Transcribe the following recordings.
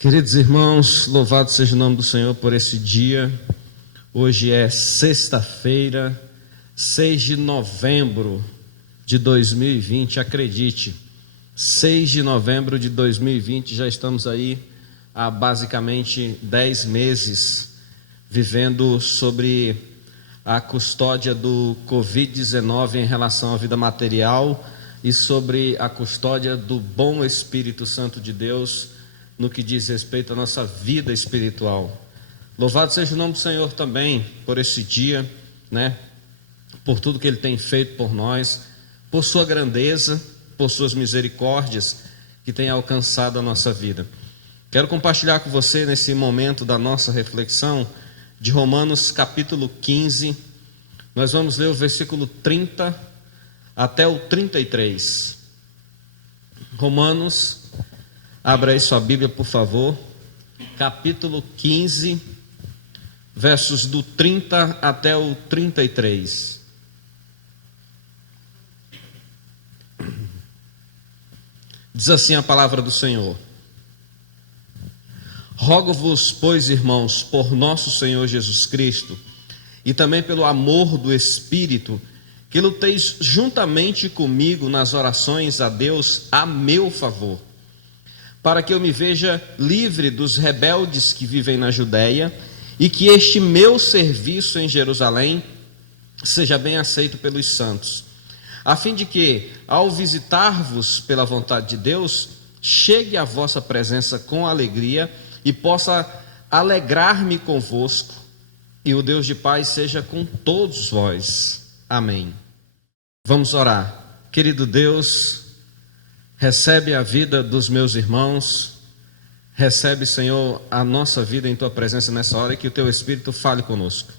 Queridos irmãos, louvado seja o nome do Senhor por esse dia. Hoje é sexta-feira, 6 de novembro de 2020, acredite, 6 de novembro de 2020, já estamos aí há basicamente 10 meses vivendo sobre a custódia do Covid-19 em relação à vida material e sobre a custódia do bom Espírito Santo de Deus no que diz respeito à nossa vida espiritual. Louvado seja o nome do Senhor também por esse dia, por tudo que Ele tem feito por nós, por sua grandeza, por suas misericórdias que tem alcançado a nossa vida. Quero compartilhar com você nesse momento da nossa reflexão de Romanos capítulo 15, nós vamos ler o versículo 30 até o 33. Romanos, abra aí sua Bíblia, por favor, capítulo 15, versos do 30 até o 33. Diz assim a palavra do Senhor: Rogo-vos, pois, irmãos, por nosso Senhor Jesus Cristo, e também pelo amor do Espírito, que luteis juntamente comigo nas orações a Deus a meu favor, para que eu me veja livre dos rebeldes que vivem na Judéia, e que este meu serviço em Jerusalém seja bem aceito pelos santos, a fim de que, ao visitar-vos pela vontade de Deus, chegue à vossa presença com alegria e possa alegrar-me convosco, e o Deus de paz seja com todos vós. Amém. Vamos orar. Querido Deus, recebe a vida dos meus irmãos, recebe, Senhor, a nossa vida em Tua presença nessa hora, e que o Teu Espírito fale conosco,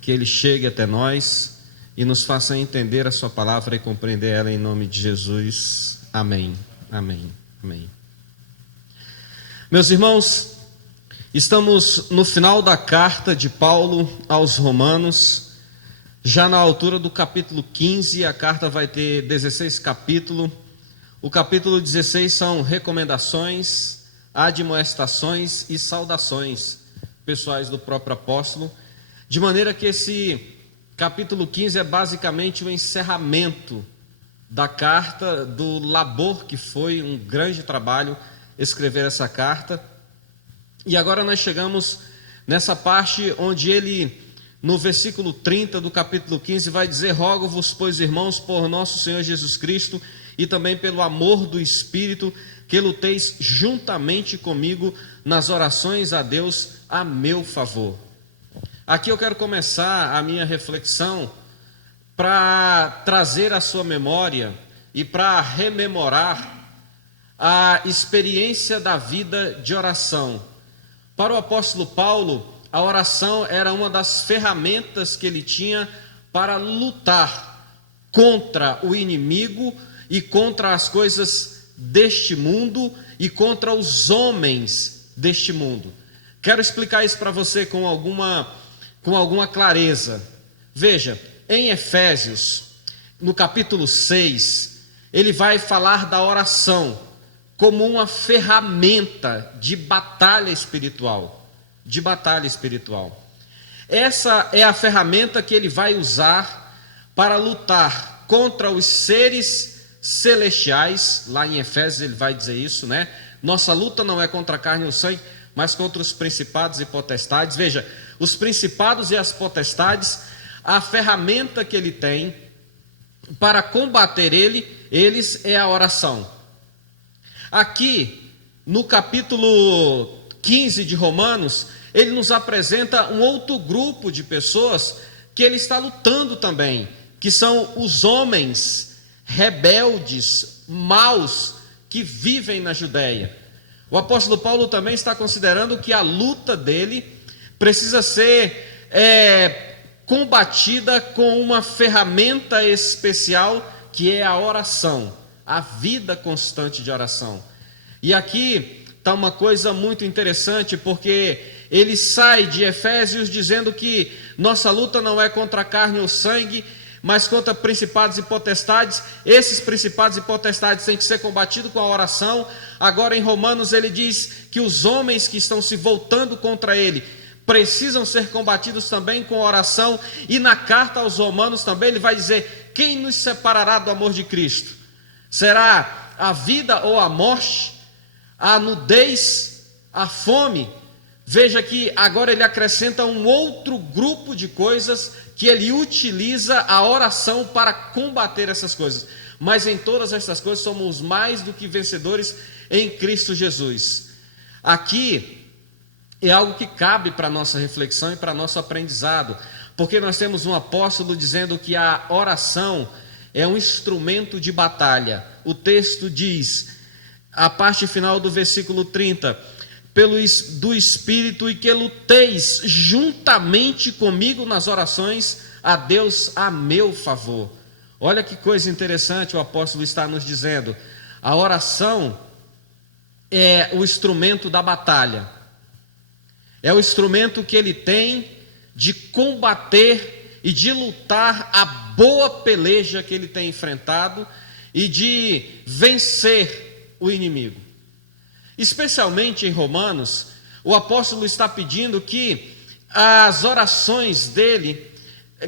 que Ele chegue até nós e nos faça entender a Sua palavra e compreender ela em nome de Jesus. Amém, amém, amém. Meus irmãos, estamos no final da carta de Paulo aos Romanos, já na altura do capítulo 15, a carta vai ter 16 capítulos. O capítulo 16 são recomendações, admoestações e saudações pessoais do próprio apóstolo, de maneira que esse capítulo 15 é basicamente o encerramento da carta, do labor que foi um grande trabalho escrever essa carta. E agora nós chegamos nessa parte onde ele, no versículo 30 do capítulo 15, vai dizer: Rogo-vos, pois, irmãos, por nosso Senhor Jesus Cristo, e também pelo amor do Espírito, que luteis juntamente comigo nas orações a Deus a meu favor. Aqui eu quero começar a minha reflexão para trazer à sua memória e para rememorar a experiência da vida de oração. Para o apóstolo Paulo, a oração era uma das ferramentas que ele tinha para lutar contra o inimigo e contra as coisas deste mundo e contra os homens deste mundo. Quero explicar isso para você com alguma clareza. Veja, em Efésios, no capítulo 6, ele vai falar da oração como uma ferramenta de batalha espiritual. Essa é a ferramenta que ele vai usar para lutar contra os seres celestiais. Lá em Efésios ele vai dizer isso, Nossa luta não é contra a carne e o sangue, mas contra os principados e potestades. Veja, os principados e as potestades, a ferramenta que ele tem para combater eles é a oração. Aqui, no capítulo 15 de Romanos, ele nos apresenta um outro grupo de pessoas que ele está lutando também, que são os homens rebeldes, maus, que vivem na Judéia. O apóstolo Paulo também está considerando que a luta dele precisa ser combatida com uma ferramenta especial, que é a oração, a vida constante de oração. E aqui está uma coisa muito interessante, porque ele sai de Efésios dizendo que nossa luta não é contra a carne ou sangue, mas contra principados e potestades. Esses principados e potestades têm que ser combatidos com a oração. Agora em Romanos ele diz que os homens que estão se voltando contra ele precisam ser combatidos também com oração. E na carta aos Romanos também ele vai dizer: quem nos separará do amor de Cristo? Será a vida ou a morte, a nudez, a fome? Veja que agora ele acrescenta um outro grupo de coisas que ele utiliza a oração para combater essas coisas. Mas em todas essas coisas somos mais do que vencedores em Cristo Jesus. Aqui é algo que cabe para a nossa reflexão e para nosso aprendizado, porque nós temos um apóstolo dizendo que a oração é um instrumento de batalha. O texto diz, a parte final do versículo 30, do Espírito, e que luteis juntamente comigo nas orações a Deus a meu favor. Olha que coisa interessante o apóstolo está nos dizendo. A oração é o instrumento da batalha, é o instrumento que ele tem de combater e de lutar a boa peleja que ele tem enfrentado e de vencer o inimigo. Especialmente em Romanos, o apóstolo está pedindo que as orações dele,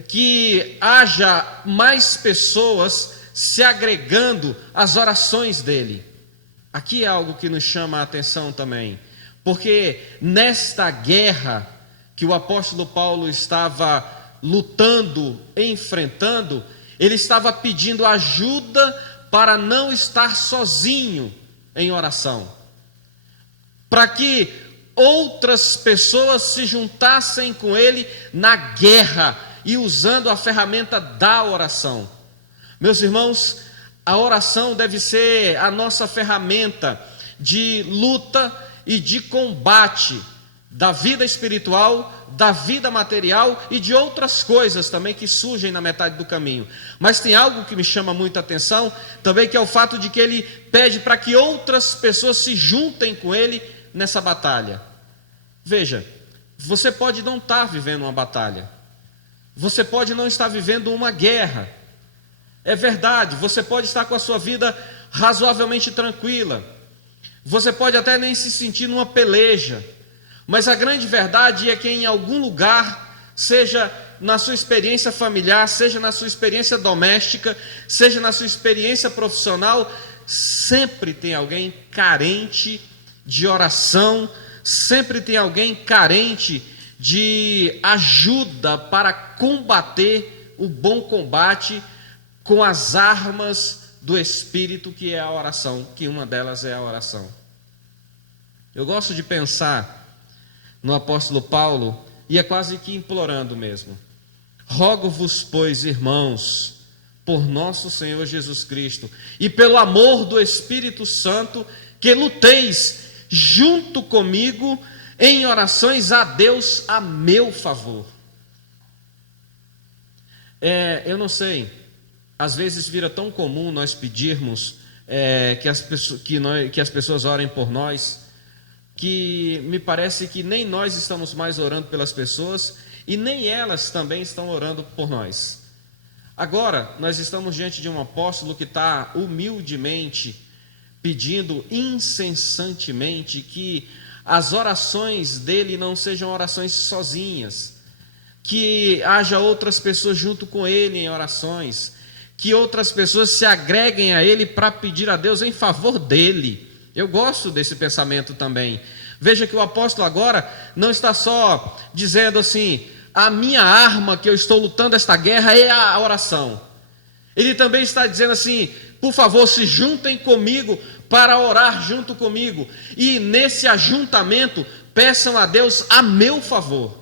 que haja mais pessoas se agregando às orações dele. Aqui é algo que nos chama a atenção também, porque nesta guerra que o apóstolo Paulo estava lutando, enfrentando, ele estava pedindo ajuda para não estar sozinho em oração, para que outras pessoas se juntassem com ele na guerra e usando a ferramenta da oração. Meus irmãos, a oração deve ser a nossa ferramenta de luta e de combate da vida espiritual, da vida material e de outras coisas também que surgem na metade do caminho. Mas tem algo que me chama muita atenção também, que é o fato de que ele pede para que outras pessoas se juntem com ele nessa batalha. Veja, você pode não estar vivendo uma batalha, você pode não estar vivendo uma guerra, é verdade, você pode estar com a sua vida razoavelmente tranquila, você pode até nem se sentir numa peleja, mas a grande verdade é que em algum lugar, seja na sua experiência familiar, seja na sua experiência doméstica, seja na sua experiência profissional, sempre tem alguém carente de oração, sempre tem alguém carente de ajuda para combater o bom combate com as armas do Espírito, que é a oração, que uma delas é a oração. Eu gosto de pensar no apóstolo Paulo, e é quase que implorando mesmo: rogo-vos, pois, irmãos, por nosso Senhor Jesus Cristo, e pelo amor do Espírito Santo, que luteis junto comigo em orações a Deus a meu favor. Eu não sei, às vezes vira tão comum nós pedirmos que as pessoas orem por nós, que me parece que nem nós estamos mais orando pelas pessoas e nem elas também estão orando por nós. Agora, nós estamos diante de um apóstolo que está humildemente pedindo incessantemente que as orações dele não sejam orações sozinhas, que haja outras pessoas junto com ele em orações, que outras pessoas se agreguem a ele para pedir a Deus em favor dele. Eu gosto desse pensamento também. Veja que o apóstolo agora não está só dizendo assim: a minha arma que eu estou lutando esta guerra é a oração. Ele também está dizendo assim: por favor, se juntem comigo para orar junto comigo. E nesse ajuntamento, peçam a Deus a meu favor,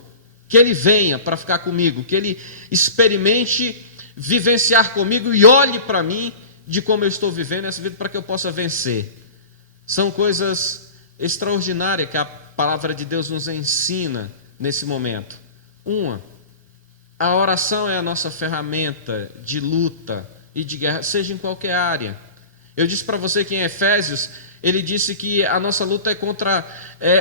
que Ele venha para ficar comigo, que Ele experimente vivenciar comigo e olhe para mim de como eu estou vivendo essa vida para que eu possa vencer. São coisas extraordinárias que a palavra de Deus nos ensina nesse momento. A oração é a nossa ferramenta de luta e de guerra, seja em qualquer área. Eu disse para você que em Efésios, ele disse que a nossa luta é contra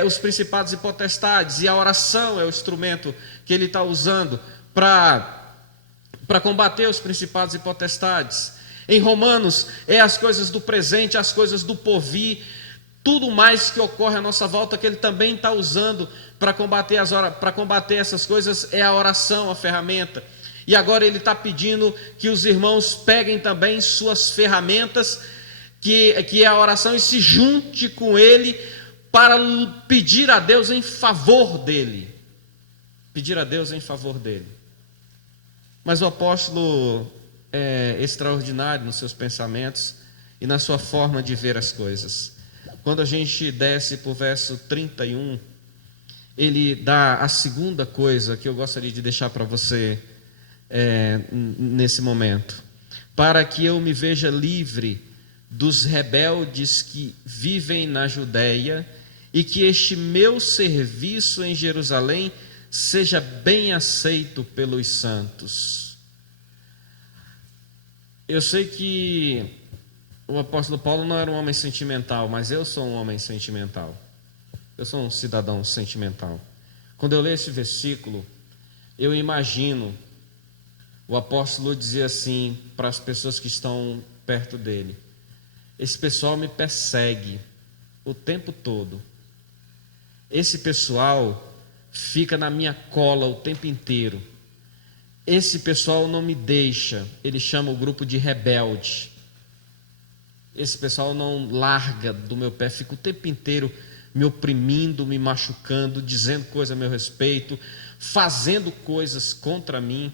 os principados e potestades, e a oração é o instrumento que ele está usando para para combater os principados e potestades. Em Romanos, é as coisas do presente, as coisas do porvir, tudo mais que ocorre à nossa volta, que ele também está usando para combater essas coisas, é a oração, a ferramenta. E agora ele está pedindo que os irmãos peguem também suas ferramentas, que é a oração, e se junte com ele para pedir a Deus em favor dele. Pedir a Deus em favor dele. Mas o apóstolo é extraordinário nos seus pensamentos e na sua forma de ver as coisas. Quando a gente desce para o verso 31, ele dá a segunda coisa que eu gostaria de deixar para você nesse momento. Para que eu me veja livre dos rebeldes que vivem na Judéia e que este meu serviço em Jerusalém seja bem aceito pelos santos. Eu sei que o apóstolo Paulo não era um homem sentimental, mas eu sou um homem sentimental. Eu sou um cidadão sentimental. Quando eu leio esse versículo, eu imagino o apóstolo dizer assim para as pessoas que estão perto dele: esse pessoal me persegue o tempo todo. Esse pessoal fica na minha cola o tempo inteiro. Esse pessoal não me deixa. Ele chama o grupo de rebelde. Esse pessoal não larga do meu pé, fica o tempo inteiro me oprimindo, me machucando, dizendo coisas a meu respeito, fazendo coisas contra mim.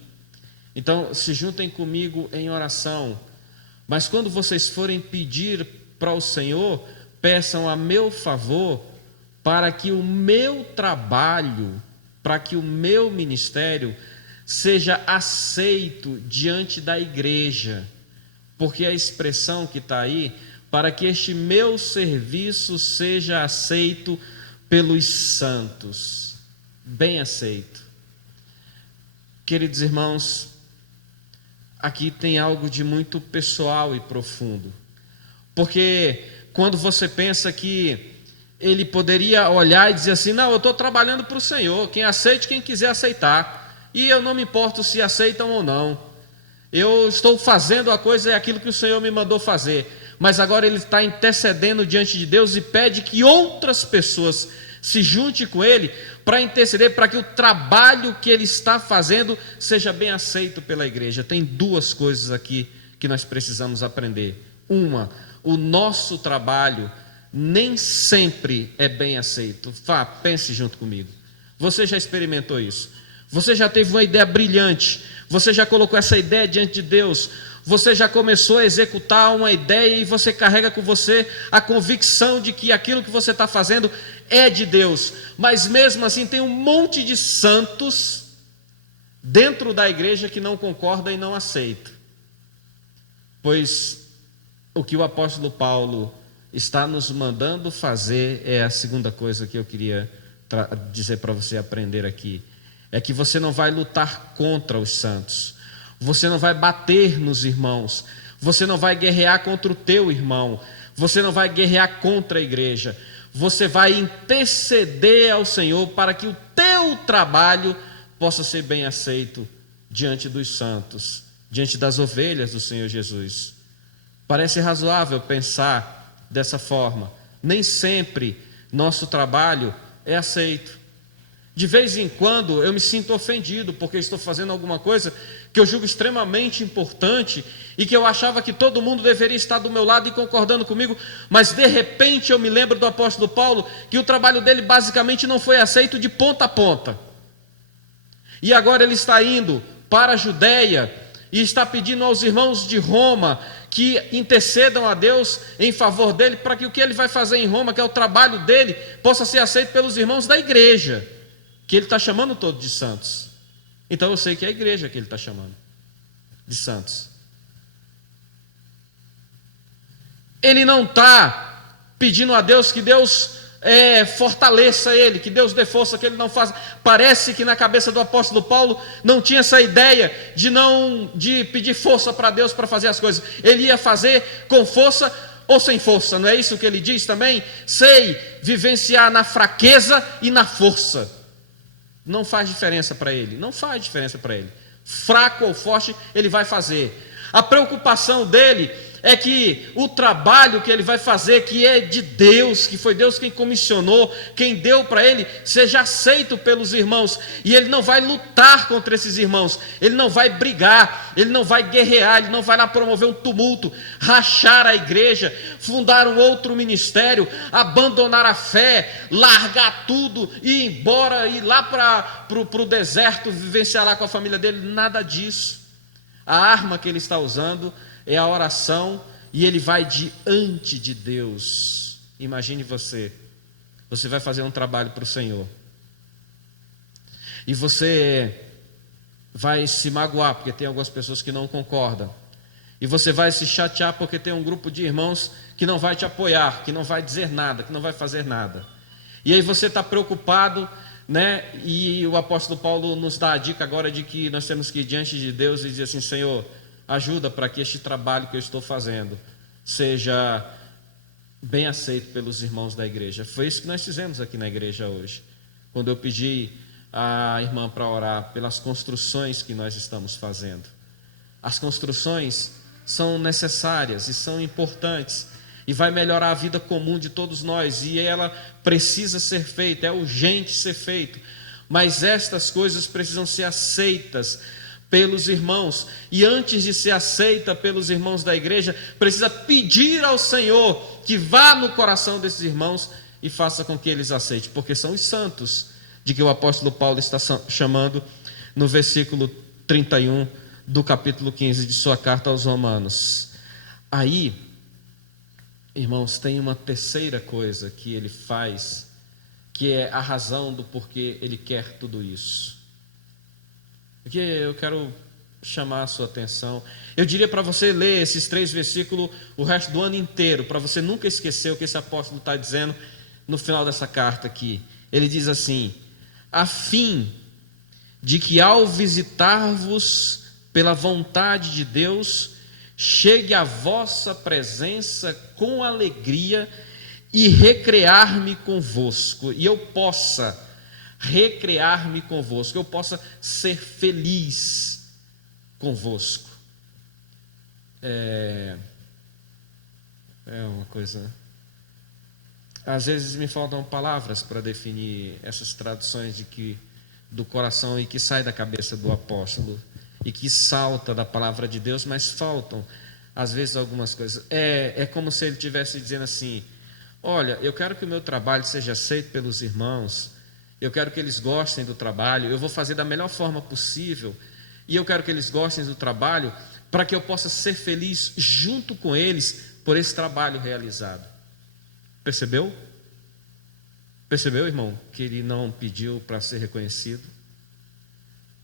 Então, se juntem comigo em oração. Mas quando vocês forem pedir para o Senhor, peçam a meu favor, para que o meu trabalho, para que o meu ministério seja aceito diante da igreja. Porque a expressão que está aí, para que este meu serviço seja aceito pelos santos, bem aceito. Queridos irmãos, aqui tem algo de muito pessoal e profundo, porque quando você pensa que ele poderia olhar e dizer assim: não, eu estou trabalhando para o Senhor, quem aceite, quem quiser aceitar, e eu não me importo se aceitam ou não, eu estou fazendo a coisa, é aquilo que o Senhor me mandou fazer. Mas agora ele está intercedendo diante de Deus e pede que outras pessoas se juntem com ele para interceder, para que o trabalho que ele está fazendo seja bem aceito pela igreja. Tem duas coisas aqui que nós precisamos aprender. Uma, o nosso trabalho nem sempre é bem aceito. Pense junto comigo. Você já experimentou isso? Você já teve uma ideia brilhante? Você já colocou essa ideia diante de Deus? Você já começou a executar uma ideia e você carrega com você a convicção de que aquilo que você está fazendo é de Deus, mas mesmo assim tem um monte de santos dentro da igreja que não concorda e não aceita. Pois o que o apóstolo Paulo está nos mandando fazer é a segunda coisa que eu queria dizer para você aprender aqui. É que você não vai lutar contra os santos, você não vai bater nos irmãos, você não vai guerrear contra o teu irmão, você não vai guerrear contra a igreja, você vai interceder ao Senhor para que o teu trabalho possa ser bem aceito diante dos santos, diante das ovelhas do Senhor Jesus. Parece razoável pensar dessa forma. Nem sempre nosso trabalho é aceito. De vez em quando eu me sinto ofendido porque estou fazendo alguma coisa que eu julgo extremamente importante e que eu achava que todo mundo deveria estar do meu lado e concordando comigo, mas de repente eu me lembro do apóstolo Paulo que o trabalho dele basicamente não foi aceito de ponta a ponta. E agora ele está indo para a Judéia e está pedindo aos irmãos de Roma que intercedam a Deus em favor dele, para que o que ele vai fazer em Roma, que é o trabalho dele, possa ser aceito pelos irmãos da igreja, que ele está chamando todos de santos. Então eu sei que é a igreja que ele está chamando de santos. Ele não está pedindo a Deus que Deus fortaleça ele, que Deus dê força, que ele não faça. Parece que na cabeça do apóstolo Paulo não tinha essa ideia de pedir força para Deus para fazer as coisas. Ele ia fazer com força ou sem força, não é isso que ele diz também? Sei vivenciar na fraqueza e na força. Não faz diferença para ele, não faz diferença para ele. fraco ou forte, ele vai fazer. A preocupação dele é que o trabalho que ele vai fazer, que é de Deus, que foi Deus quem comissionou, quem deu para ele, seja aceito pelos irmãos. E ele não vai lutar contra esses irmãos, ele não vai brigar, ele não vai guerrear, ele não vai lá promover um tumulto, rachar a igreja, fundar um outro ministério, abandonar a fé, largar tudo e ir embora, ir lá para o deserto, vivenciar lá com a família dele. Nada disso. A arma que ele está usando é a oração, e ele vai diante de Deus. Imagine você vai fazer um trabalho para o Senhor, e você vai se magoar, porque tem algumas pessoas que não concordam, e você vai se chatear, porque tem um grupo de irmãos que não vai te apoiar, que não vai dizer nada, que não vai fazer nada, e aí você está preocupado, né? E o apóstolo Paulo nos dá a dica agora de que nós temos que ir diante de Deus e dizer assim: Senhor, ajuda para que este trabalho que eu estou fazendo seja bem aceito pelos irmãos da igreja. Foi isso que nós fizemos aqui na igreja hoje, quando eu pedi à irmã para orar pelas construções que nós estamos fazendo. As construções são necessárias e são importantes, e vai melhorar a vida comum de todos nós, e ela precisa ser feita, é urgente ser feito, mas estas coisas precisam ser aceitas pelos irmãos, e antes de ser aceita pelos irmãos da igreja, precisa pedir ao Senhor que vá no coração desses irmãos e faça com que eles aceitem, porque são os santos de que o apóstolo Paulo está chamando no versículo 31 do capítulo 15 de sua carta aos Romanos. Aí, irmãos, tem uma terceira coisa que ele faz, que é a razão do porquê ele quer tudo isso. Porque eu quero chamar a sua atenção. Eu diria para você ler esses 3 versículos o resto do ano inteiro, para você nunca esquecer o que esse apóstolo está dizendo no final dessa carta aqui. Ele diz assim: a fim de que ao visitar-vos pela vontade de Deus, chegue à vossa presença com alegria e recrear-me convosco, e eu possa recrear-me convosco, eu possa ser feliz convosco. É uma coisa. Às vezes me faltam palavras para definir essas traduções do coração e que sai da cabeça do apóstolo e que salta da palavra de Deus, mas faltam às vezes algumas coisas. É como se ele estivesse dizendo assim: olha, eu quero que o meu trabalho seja aceito pelos irmãos, eu quero que eles gostem do trabalho, eu vou fazer da melhor forma possível, e eu quero que eles gostem do trabalho para que eu possa ser feliz junto com eles por esse trabalho realizado. Percebeu? Percebeu, irmão, que ele não pediu para ser reconhecido,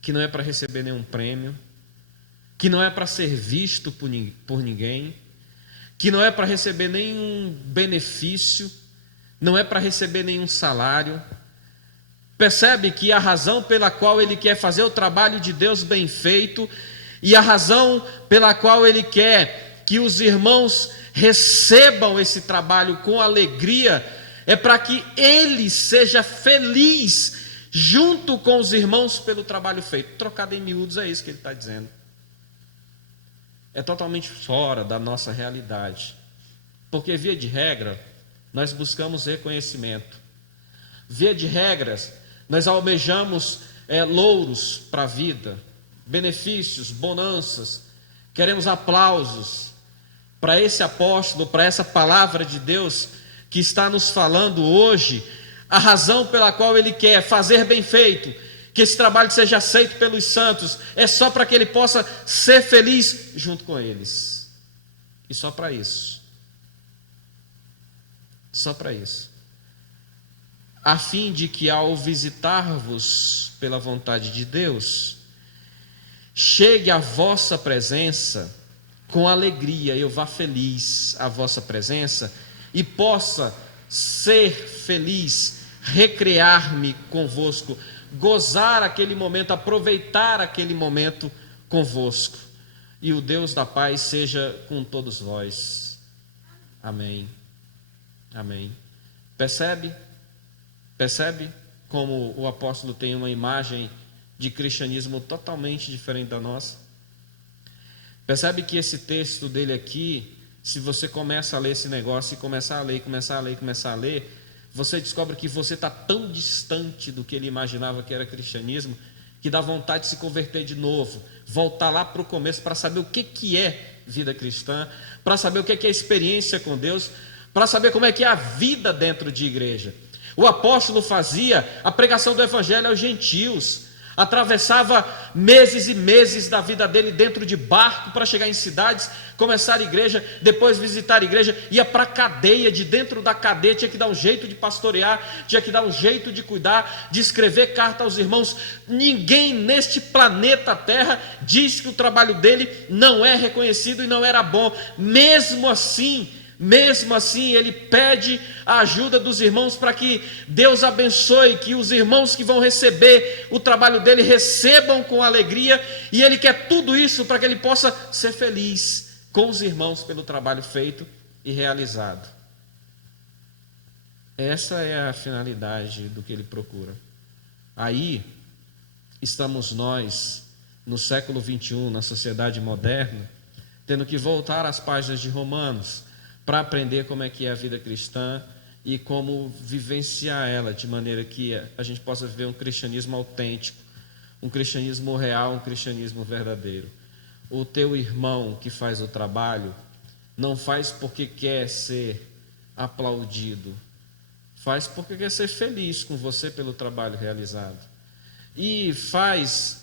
que não é para receber nenhum prêmio, que não é para ser visto por ninguém, que não é para receber nenhum benefício, não é para receber nenhum salário. Percebe que a razão pela qual ele quer fazer o trabalho de Deus bem feito, e a razão pela qual ele quer que os irmãos recebam esse trabalho com alegria, é para que ele seja feliz junto com os irmãos pelo trabalho feito. Trocado em miúdos, é isso que ele está dizendo. É totalmente fora da nossa realidade, porque via de regra nós buscamos reconhecimento, via de regras nós almejamos louros para a vida, benefícios, bonanças, queremos aplausos. Para esse apóstolo, para essa palavra de Deus que está nos falando hoje, a razão pela qual ele quer fazer bem feito, que esse trabalho seja aceito pelos santos, é só para que ele possa ser feliz junto com eles. E só para isso. Só para isso. A fim de que ao visitar-vos pela vontade de Deus, chegue à vossa presença com alegria, eu vá feliz à vossa presença e possa ser feliz, recrear-me convosco, gozar aquele momento, aproveitar aquele momento convosco. E o Deus da paz seja com todos vós. Amém. Amém. Percebe? Percebe como o apóstolo tem uma imagem de cristianismo totalmente diferente da nossa. Percebe que esse texto dele aqui, se você começa a ler esse negócio e começar a ler, você descobre que você está tão distante do que ele imaginava que era cristianismo, que dá vontade de se converter de novo, voltar lá para o começo para saber o que é vida cristã, para saber o que é experiência com Deus, para saber como é que é a vida dentro de igreja. O apóstolo fazia a pregação do evangelho aos gentios, atravessava meses e meses da vida dele dentro de barco para chegar em cidades, começar a igreja, depois visitar a igreja, ia para a cadeia, de dentro da cadeia tinha que dar um jeito de pastorear, tinha que dar um jeito de cuidar, de escrever carta aos irmãos. Ninguém neste planeta Terra diz que o trabalho dele não é reconhecido e não era bom. Mesmo assim, ele pede a ajuda dos irmãos para que Deus abençoe, que os irmãos que vão receber o trabalho dele recebam com alegria, e ele quer tudo isso para que ele possa ser feliz com os irmãos pelo trabalho feito e realizado. Essa é a finalidade do que ele procura. Aí estamos nós, no século 21, na sociedade moderna, tendo que voltar às páginas de Romanos, para aprender como é que é a vida cristã e como vivenciar ela, de maneira que a gente possa viver um cristianismo autêntico, um cristianismo real, um cristianismo verdadeiro. O teu irmão que faz o trabalho, não faz porque quer ser aplaudido, faz porque quer ser feliz com você pelo trabalho realizado. E faz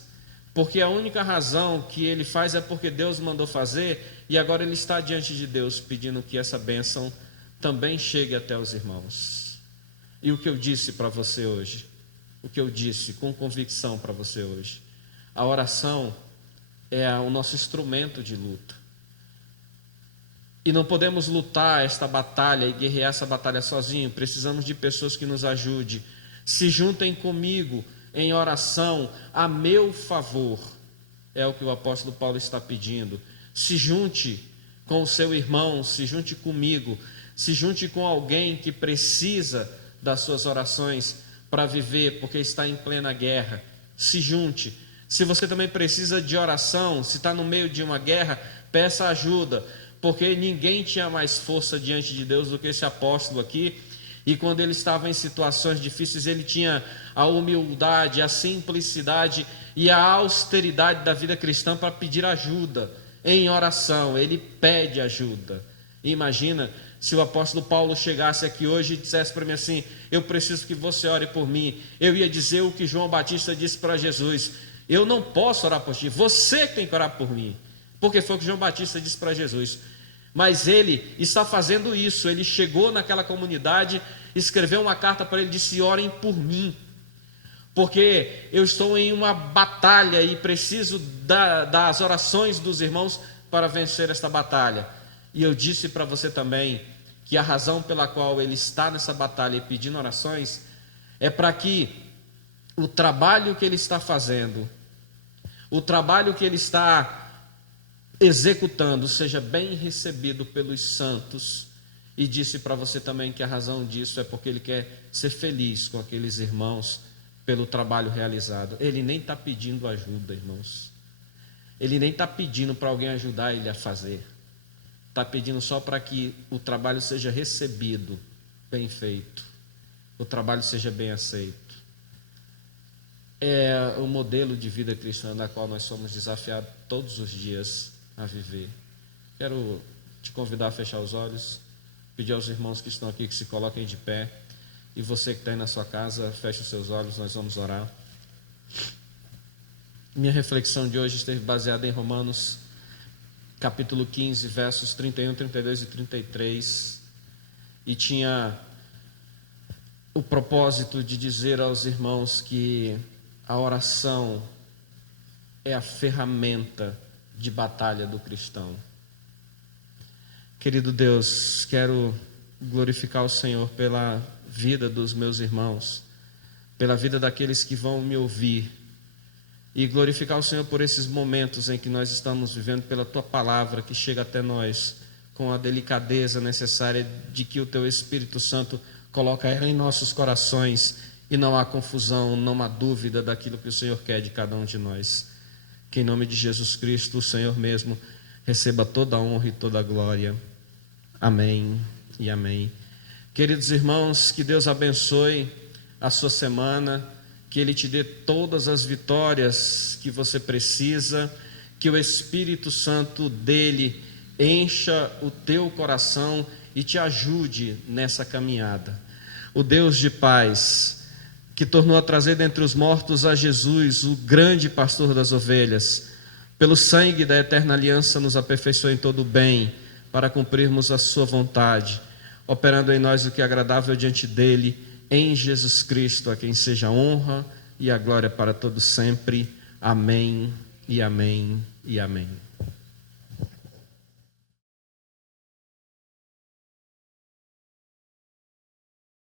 porque a única razão que ele faz é porque Deus mandou fazer, e agora ele está diante de Deus pedindo que essa bênção também chegue até os irmãos. E o que eu disse para você hoje, o que eu disse com convicção para você hoje, a oração é o nosso instrumento de luta. E não podemos lutar esta batalha e guerrear essa batalha sozinho, precisamos de pessoas que nos ajudem. Se juntem comigo em oração a meu favor, é o que o apóstolo Paulo está pedindo. Se junte com o seu irmão, se junte comigo, se junte com alguém que precisa das suas orações para viver, porque está em plena guerra. Se junte. Se você também precisa de oração, se está no meio de uma guerra, peça ajuda, porque ninguém tinha mais força diante de Deus do que esse apóstolo aqui. E quando ele estava em situações difíceis, ele tinha a humildade, a simplicidade e a austeridade da vida cristã para pedir ajuda em oração. Ele pede ajuda. E imagina se o apóstolo Paulo chegasse aqui hoje e dissesse para mim assim: eu preciso que você ore por mim. Eu ia dizer o que João Batista disse para Jesus: eu não posso orar por ti, você tem que orar por mim. Porque foi o que João Batista disse para Jesus. Mas ele está fazendo isso. Ele chegou naquela comunidade, escreveu uma carta para ele e disse: orem por mim, porque eu estou em uma batalha e preciso das orações dos irmãos para vencer esta batalha. E eu disse para você também que a razão pela qual ele está nessa batalha e pedindo orações é para que o trabalho que ele está fazendo, o trabalho que ele está executando, seja bem recebido pelos santos. E disse para você também que a razão disso é porque ele quer ser feliz com aqueles irmãos pelo trabalho realizado. Ele nem está pedindo ajuda, irmãos. Ele nem está pedindo para alguém ajudar ele a fazer. Está pedindo só para que o trabalho seja recebido, bem feito, o trabalho seja bem aceito. É o modelo de vida cristã na qual nós somos desafiados todos os dias a viver. Quero te convidar a fechar os olhos, pedir aos irmãos que estão aqui que se coloquem de pé, e você que está aí na sua casa, feche os seus olhos, nós vamos orar. Minha reflexão de hoje esteve baseada em Romanos capítulo 15, versos 31, 32 e 33, e tinha o propósito de dizer aos irmãos que a oração é a ferramenta de batalha do cristão. Querido Deus, quero glorificar o Senhor pela vida dos meus irmãos, pela vida daqueles que vão me ouvir, e glorificar o Senhor por esses momentos em que nós estamos vivendo, pela Tua palavra que chega até nós com a delicadeza necessária de que o Teu Espírito Santo coloca ela em nossos corações e não há confusão, não há dúvida daquilo que o Senhor quer de cada um de nós. Que em nome de Jesus Cristo, o Senhor mesmo receba toda a honra e toda a glória. Amém e amém. Queridos irmãos, que Deus abençoe a sua semana, que Ele te dê todas as vitórias que você precisa, que o Espírito Santo dele encha o teu coração e te ajude nessa caminhada. O Deus de paz, que tornou a trazer dentre os mortos a Jesus, o grande pastor das ovelhas, pelo sangue da eterna aliança nos aperfeiçoou em todo o bem, para cumprirmos a sua vontade, operando em nós o que é agradável diante dele, em Jesus Cristo, a quem seja a honra e a glória para todos sempre. Amém e amém e amém.